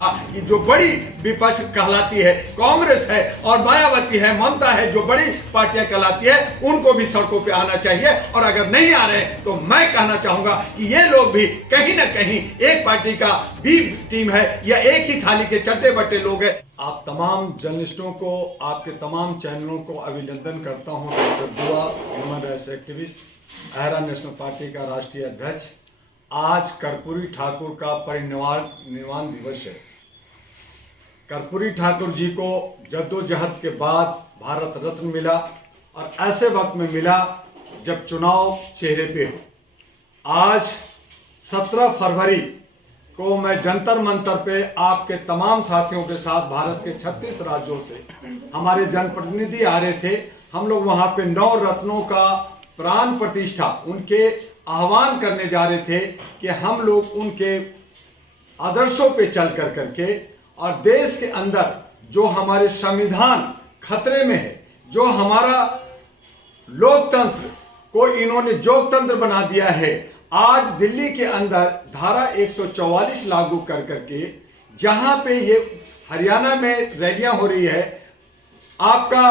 कि जो बड़ी विपक्ष कहलाती है कांग्रेस है और मायावती है, ममता है, जो बड़ी पार्टियां कहलाती है, उनको भी सड़कों पे आना चाहिए। और अगर नहीं आ रहे तो मैं कहना चाहूंगा कि ये लोग भी कहीं ना कहीं एक पार्टी का बी टीम है या एक ही थाली के चट्टे बट्टे लोग हैं। आप तमाम जर्नलिस्टों को, आपके तमाम चैनलों को अभिनंदन करता हूँ। डॉक्टर दुआ, ह्यूमन राइट्स एक्टिविस्ट, अहरा नेशनल पार्टी का राष्ट्रीय अध्यक्ष। आज कर्पूरी ठाकुर का परिनिर्वाण दिवस है। कर्पूरी ठाकुर जी को जद्दोजहद के बाद भारत रत्न मिला और ऐसे वक्त में मिला जब चुनाव चेहरे पे हो। आज 17 फरवरी को मैं जंतर मंतर पे आपके तमाम साथियों के साथ भारत के 36 राज्यों से हमारे जनप्रतिनिधि आ रहे थे। हम लोग वहां पे 9 रत्नों का प्राण प्रतिष्ठा उनके आह्वान करने जा रहे थे कि हम लोग उनके आदर्शों पे चल करके और देश के अंदर जो हमारे संविधान खतरे में है, जो हमारा लोकतंत्र को इन्होंने जोगतंत्र बना दिया है। आज दिल्ली के अंदर धारा 144 लागू करके जहां पे ये हरियाणा में रैलियां हो रही है, आपका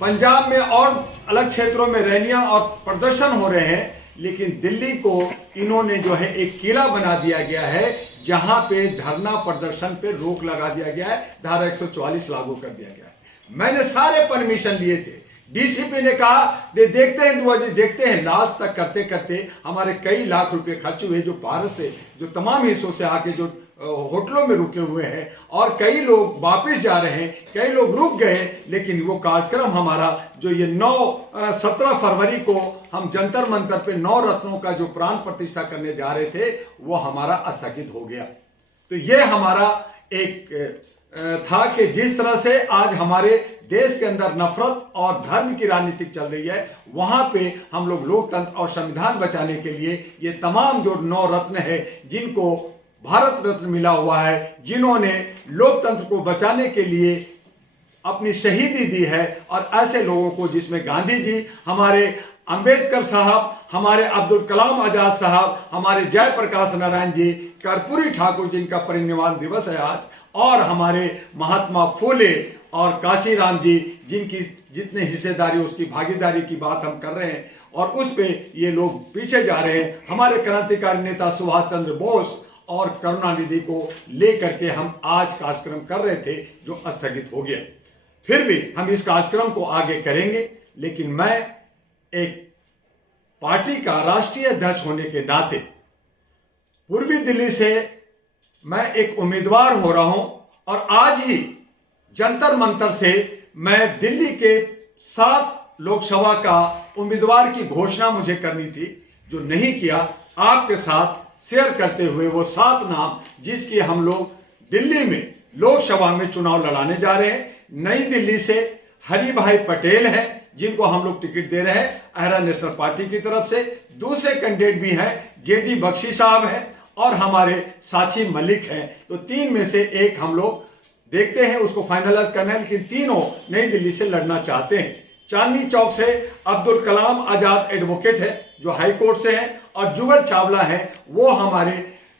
पंजाब में और अलग क्षेत्रों में रैलियां और प्रदर्शन हो रहे हैं, लेकिन दिल्ली को इन्होंने जो है एक किला बना दिया गया है जहां पे धरना प्रदर्शन पे रोक लगा दिया गया है। धारा 144 लागू कर दिया गया है। मैंने सारे परमिशन लिए थे। डीसीपी ने कहा देखते हैं दुआ जी, देखते हैं। लास्ट तक करते करते हमारे कई लाख रुपए खर्च हुए, जो भारत से, जो तमाम हिस्सों से आके जो होटलों में रुके हुए हैं, और कई लोग वापस जा रहे हैं, कई लोग रुक गए। लेकिन वो कार्यक्रम हमारा जो ये 17 फरवरी को हम जंतर मंतर पे 9 रत्नों का जो प्राण प्रतिष्ठा करने जा रहे थे, वो हमारा स्थगित हो गया। तो ये हमारा एक था कि जिस तरह से आज हमारे देश के अंदर नफरत और धर्म की राजनीति चल रही है, वहां पे हम लोग लोकतंत्र और संविधान बचाने के लिए ये तमाम जो 9 रत्न है, जिनको भारत रत्न मिला हुआ है, जिन्होंने लोकतंत्र को बचाने के लिए अपनी शहीदी दी है, और ऐसे लोगों को, जिसमें गांधी जी, हमारे अंबेडकर साहब, हमारे अब्दुल कलाम आजाद साहब, हमारे जयप्रकाश नारायण जी, कर्पूरी ठाकुर जिनका परिनिर्वाण दिवस है आज, और हमारे महात्मा फूले और काशीराम जी, जिनकी जितने हिस्सेदारी, उसकी भागीदारी की बात हम कर रहे हैं, और उस पे ये लोग पीछे जा रहे हैं। हमारे क्रांतिकारी नेता सुभाष चंद्र बोस और करुणानिधि को लेकर के हम आज कार्यक्रम कर रहे थे, जो स्थगित हो गया। फिर भी हम इस कार्यक्रम को आगे करेंगे, लेकिन मैं एक पार्टी का राष्ट्रीय अध्यक्ष होने के नाते पूर्वी दिल्ली से मैं एक उम्मीदवार हो रहा हूं, और आज ही जंतर मंतर से मैं दिल्ली के 7 लोकसभा का उम्मीदवार की घोषणा मुझे करनी थी, जो नहीं किया। आपके साथ शेयर करते हुए वो 7 नाम, जिसकी हम लोग दिल्ली में लोकसभा में चुनाव लड़ाने जा रहे हैं। नई दिल्ली से हरि भाई पटेल हैं, जिनको हम लोग टिकट दे रहे हैं अहरा नेशनल पार्टी की तरफ से। दूसरे कैंडिडेट भी हैं, जेडी बख्शी साहब हैं और हमारे साक्षी मलिक हैं। तो 3 में से एक हम लोग देखते हैं, उसको फाइनलाइज करना है, लेकिन तीनों नई दिल्ली से लड़ना चाहते हैं। चांदनी चौक से अब्दुल कलाम आजाद एडवोकेट है, जो हाई कोर्ट से हैं, और जुगल चावला हैं, वो हमारे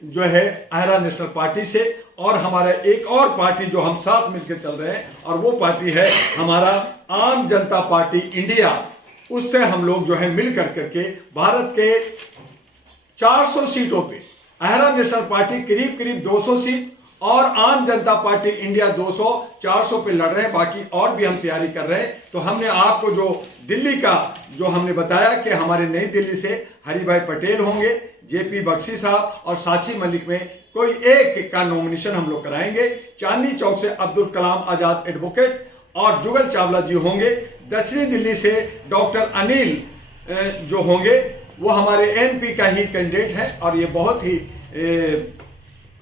जो है अहरा नेशनल पार्टी से। और हमारा एक और पार्टी जो हम साथ मिलकर चल रहे हैं, और वो पार्टी है हमारा आम जनता पार्टी इंडिया। उससे हम लोग जो है मिल करके भारत के 400 सीटों पे अहरा नेशनल पार्टी करीब 200 सीट और आम जनता पार्टी इंडिया 200-400 पे लड़ रहे हैं। बाकी और भी हम तैयारी कर रहे हैं। तो हमने आपको जो दिल्ली का जो हमने बताया कि हमारे नई दिल्ली से हरि भाई पटेल होंगे, जेपी बख्शी साहब और साक्षी मलिक में कोई एक का नॉमिनेशन हम लोग कराएंगे। चांदनी चौक से अब्दुल कलाम आजाद एडवोकेट और जुगल चावला जी होंगे। दक्षिणी दिल्ली से डॉक्टर अनिल जो होंगे, वो हमारे एमपी का ही कैंडिडेट है, और ये बहुत ही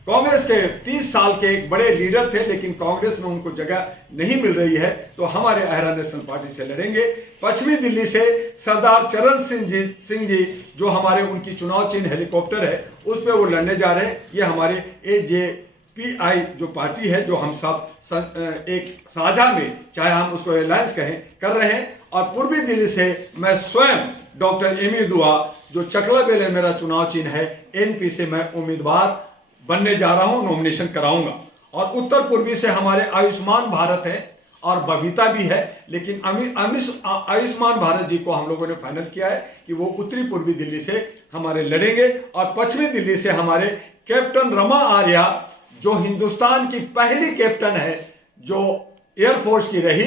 कांग्रेस के 30 साल के एक बड़े लीडर थे, लेकिन कांग्रेस में उनको जगह नहीं मिल रही है, तो हमारे अहरा नेशनल पार्टी से लड़ेंगे। पश्चिमी दिल्ली से सरदार चरण सिंह जी, जो हमारे उनकी चुनाव चिन्ह हेलीकॉप्टर है, उस पर वो लड़ने जा रहे हैं। ये हमारे AJPI जो पार्टी है, जो हम सब एक साझा में, चाहे हम उसको अलायंस कहें, कर रहे हैं। और पूर्वी दिल्ली से मैं स्वयं डॉक्टर एमी दुआ, जो चकला बेले मेरा चुनाव चिन्ह है, NP से मैं उम्मीदवार बनने जा रहा हूं, नॉमिनेशन कराऊंगा। और उत्तर पूर्वी से हमारे आयुष्मान भारत है और बबीता भी है, लेकिन आयुष्मान भारत जी को हम लोगों ने फाइनल किया है कि वो उत्तरी पूर्वी दिल्ली से हमारे लड़ेंगे। और पश्चिमी दिल्ली से हमारे कैप्टन रमा आर्या, जो हिंदुस्तान की पहली कैप्टन है जो एयरफोर्स की रही,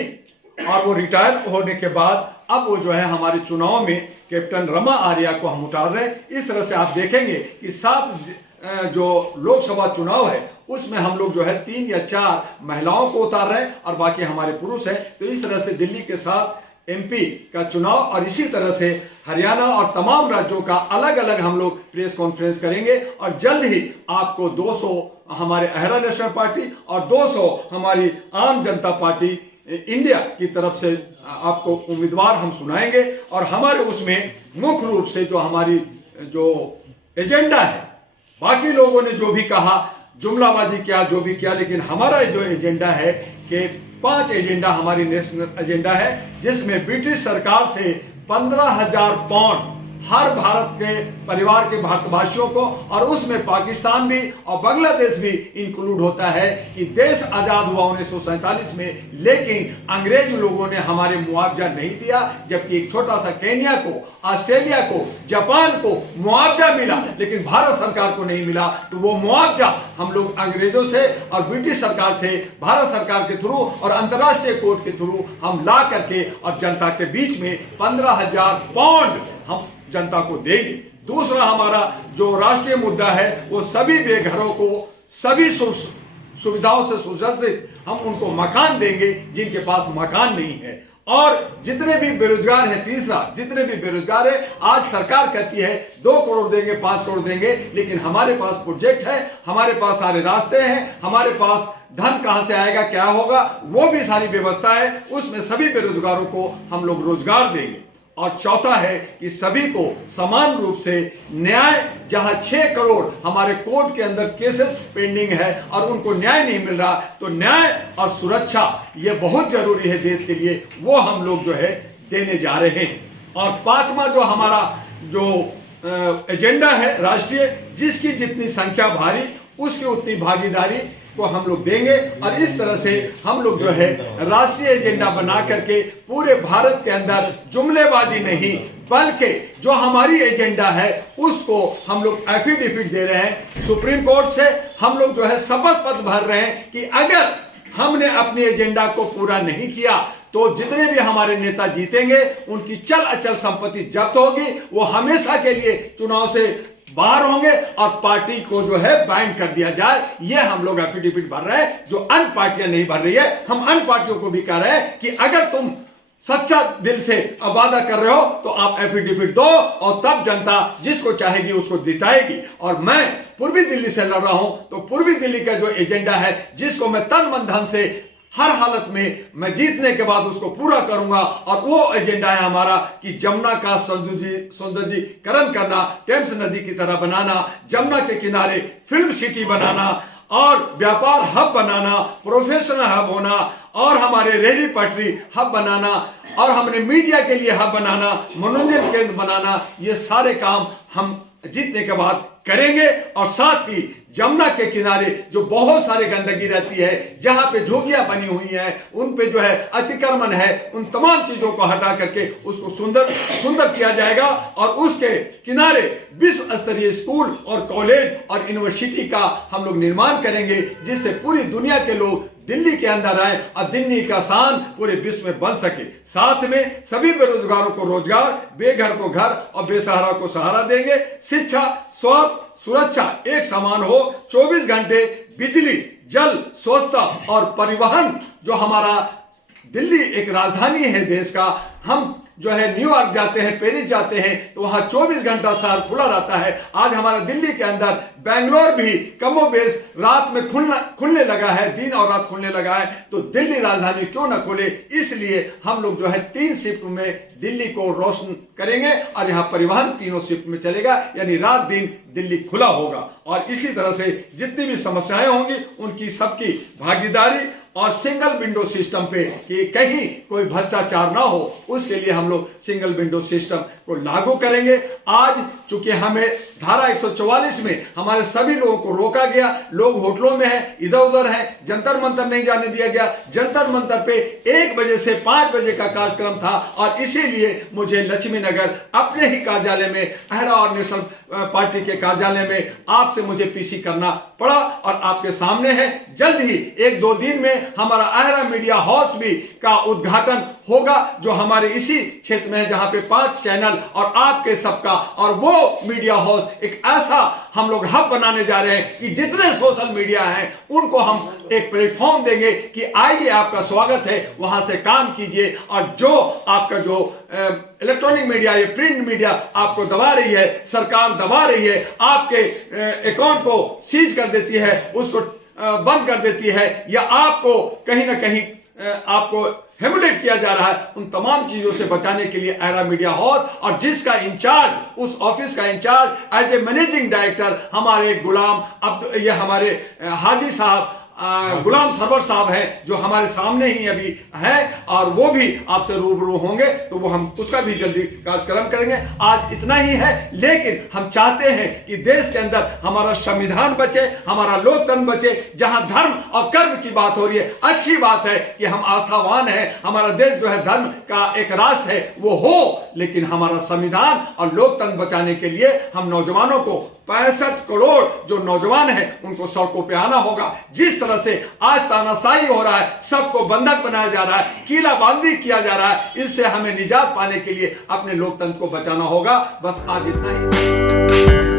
और वो रिटायर होने के बाद अब वो जो है हमारे चुनाव में कैप्टन रमा आर्या को हम उतार रहे हैं। इस तरह से आप देखेंगे कि 7 जो लोकसभा चुनाव है उसमें हम लोग जो है 3 या 4 महिलाओं को उतार रहे हैं और बाकी हमारे पुरुष हैं। तो इस तरह से दिल्ली के साथ एमपी का चुनाव और इसी तरह से हरियाणा और तमाम राज्यों का अलग अलग हम लोग प्रेस कॉन्फ्रेंस करेंगे। और जल्द ही आपको 200 हमारे अहरा नेशनल पार्टी और 200 हमारी आम जनता पार्टी इंडिया की तरफ से आपको उम्मीदवार हम सुनाएंगे। और हमारे उसमें मुख्य रूप से जो हमारी जो एजेंडा है, बाकी लोगों ने जो भी कहा, जुमलाबाजी किया, जो भी किया, लेकिन हमारा जो एजेंडा है कि 5 एजेंडा हमारी नेशनल एजेंडा है, जिसमें ब्रिटिश सरकार से 15,000 पाउंड हर भारत के परिवार के भारतवासियों को, और उसमें पाकिस्तान भी और बांग्लादेश भी इंक्लूड होता है कि देश आजाद हुआ 1947 में, लेकिन अंग्रेज लोगों ने हमारे मुआवजा नहीं दिया, जबकि एक छोटा सा केन्या को, ऑस्ट्रेलिया को, जापान को मुआवजा मिला, लेकिन भारत सरकार को नहीं मिला। तो वो मुआवजा हम लोग अंग्रेजों से और ब्रिटिश सरकार से भारत सरकार के थ्रू और अंतर्राष्ट्रीय कोर्ट के थ्रू हम ला करके और जनता के बीच में 15,000 पाउंड हम जनता को देंगे। दूसरा हमारा जो राष्ट्रीय मुद्दा है वो सभी बेघरों को सभी सुविधाओं से सुसज्जित हम उनको मकान देंगे जिनके पास मकान नहीं है। और जितने भी बेरोजगार हैं, तीसरा जितने भी बेरोजगार है, आज सरकार कहती है 2 करोड़ देंगे, 5 करोड़ देंगे, लेकिन हमारे पास प्रोजेक्ट है, हमारे पास सारे रास्ते हैं, हमारे पास धन कहां से आएगा, क्या होगा, वो भी सारी व्यवस्था है। उसमें सभी बेरोजगारों को हम लोग रोजगार देंगे। और चौथा है कि सभी को समान रूप से न्याय, जहां 6 करोड़ हमारे कोर्ट के अंदर केसेस पेंडिंग है और उनको न्याय नहीं मिल रहा, तो न्याय और सुरक्षा ये बहुत जरूरी है देश के लिए, वो हम लोग जो है देने जा रहे हैं। और 5वां जो हमारा जो एजेंडा है राष्ट्रीय, जिसकी जितनी संख्या भारी उसकी उतनी भागीदारी को हम लोग देंगे। और इस तरह से हम लोग जो है राष्ट्रीय एजेंडा बना करके पूरे भारत के अंदर जुमलेबाजी नहीं, बल्कि जो हमारी एजेंडा है उसको हम लोग एफिडेविट दे रहे हैं सुप्रीम कोर्ट से। हम लोग जो है शपथ पत्र भर रहे हैं कि अगर हमने अपनी एजेंडा को पूरा नहीं किया तो जितने भी हमारे नेता जीतेंगे उनकी चल अचल संपत्ति जब्त होगी, वो हमेशा के लिए चुनाव से बाहर होंगे और पार्टी को जो है बाइंड कर दिया जाए। ये हम लोग एफिडेविट भर रहे हैं, जो अन्य पार्टियां नहीं भर रही है। हम अन्य पार्टियों को भी कह रहे हैं कि अगर तुम सच्चा दिल से वादा कर रहे हो तो आप एफिडेविट दो, और तब जनता जिसको चाहेगी उसको जिताएगी। और मैं पूर्वी दिल्ली से लड़ रहा हूं, तो पूर्वी दिल्ली का जो एजेंडा है, जिसको मैं तन मन धन से हर हालत में मैं जीतने के बाद उसको पूरा करूंगा, और वो एजेंडा है हमारा कि जमुना का सौंदर्यीकरण करना, टेम्स नदी की तरह बनाना, जमुना के किनारे फिल्म सिटी बनाना और व्यापार हब बनाना, प्रोफेशनल हब होना, और हमारे रेहड़ी पटरी हब बनाना, और हमने मीडिया के लिए हब बनाना, मनोरंजन केंद्र बनाना। ये सारे काम हम जीतने के बाद करेंगे। और साथ ही जमुना के किनारे जो बहुत सारी गंदगी रहती है, जहां पे झोगियां बनी हुई हैं, उन पे जो है अतिक्रमण है, उन तमाम चीजों को हटा करके उसको सुंदर किया जाएगा। और उसके किनारे विश्व स्तरीय स्कूल और कॉलेज और यूनिवर्सिटी का हम लोग निर्माण करेंगे, जिससे पूरी दुनिया के लोग दिल्ली के अंदर आए और दिल्ली का शान पूरे विश्व में बन सके। साथ में सभी बेरोजगारों को रोजगार, बेघर को घर और बेसहारा को सहारा देंगे। शिक्षा, स्वास्थ्य, सुरक्षा एक समान हो, 24 घंटे बिजली, जल, स्वच्छता और परिवहन। जो हमारा दिल्ली एक राजधानी है देश का, हम जो है न्यूयॉर्क जाते हैं, पेरिस जाते हैं, तो वहां 24 घंटा शहर खुला रहता है। आज हमारा दिल्ली के अंदर बेंगलोर भी कमोबेश रात में खुलने लगा है, दिन और रात खुलने लगा है, तो दिल्ली राजधानी क्यों ना खुले। इसलिए हम लोग जो है 3 शिफ्ट में दिल्ली को रोशन करेंगे, और यहाँ परिवहन 3 शिफ्ट में चलेगा, यानी रात दिन दिल्ली खुला होगा। और इसी तरह से जितनी भी समस्याएं होंगी उनकी सबकी भागीदारी और सिंगल विंडो सिस्टम पे कि कहीं कोई भ्रष्टाचार ना हो, उसके लिए हम लोग सिंगल विंडो सिस्टम को लागू करेंगे। आज चूंकि हमें धारा 144 में हमारे सभी लोगों को रोका गया, लोग होटलों में हैं, इधर उधर हैं, जंतर मंतर नहीं जाने दिया गया। जंतर मंतर पे 1 बजे से 5 बजे का कार्यक्रम था और इसीलिए मुझे लक्ष्मी नगर अपने ही कार्यालय में, अहरा और नेशनल पार्टी के कार्यालय में आपसे मुझे पीसी करना पड़ा और आपके सामने है। जल्द ही 1-2 दिन में हमारा अहरा मीडिया हाउस भी का उद्घाटन होगा, जो हमारे इसी क्षेत्र में है, जहां पे 5 चैनल और आपके सबका, और वो मीडिया हाउस एक ऐसा हम लोग हब बनाने जा रहे हैं कि जितने सोशल मीडिया हैं उनको हम एक प्लेटफॉर्म देंगे कि आइए, आपका स्वागत है, वहां से काम कीजिए। और जो आपका जो इलेक्ट्रॉनिक मीडिया, ये प्रिंट मीडिया आपको दबा रही है, सरकार दबा रही है, आपके अकाउंट को सीज कर देती है, उसको बंद कर देती है, या आपको कहीं ना कहीं आपको हेमुलेट किया जा रहा है, उन तमाम चीजों से बचाने के लिए अहरा मीडिया हाउस, और जिसका इंचार्ज, उस ऑफिस का in charge as a managing director हमारे ये हमारे हाजी साहब, गुलाम सरवर साहब हैं, जो हमारे सामने ही अभी हैं, और वो भी आपसे रूबरू होंगे, तो वो हम उसका भी जल्दी कार्यक्रम करेंगे। आज इतना ही है, लेकिन हम चाहते हैं कि देश के अंदर हमारा संविधान बचे, हमारा लोकतंत्र बचे, जहां धर्म और कर्म की बात हो रही है। अच्छी बात है कि हम आस्थावान हैं, हमारा देश जो है धर्म का एक राष्ट्र है, वो हो, लेकिन हमारा संविधान और लोकतंत्र बचाने के लिए हम नौजवानों को 65 करोड़ जो नौजवान हैं उनको सड़कों पे आना होगा। जिस तरह से आज तानाशाही हो रहा है, सबको बंधक बनाया जा रहा है, कीलाबंदी किया जा रहा है, इससे हमें निजात पाने के लिए अपने लोकतंत्र को बचाना होगा। बस आज इतना ही।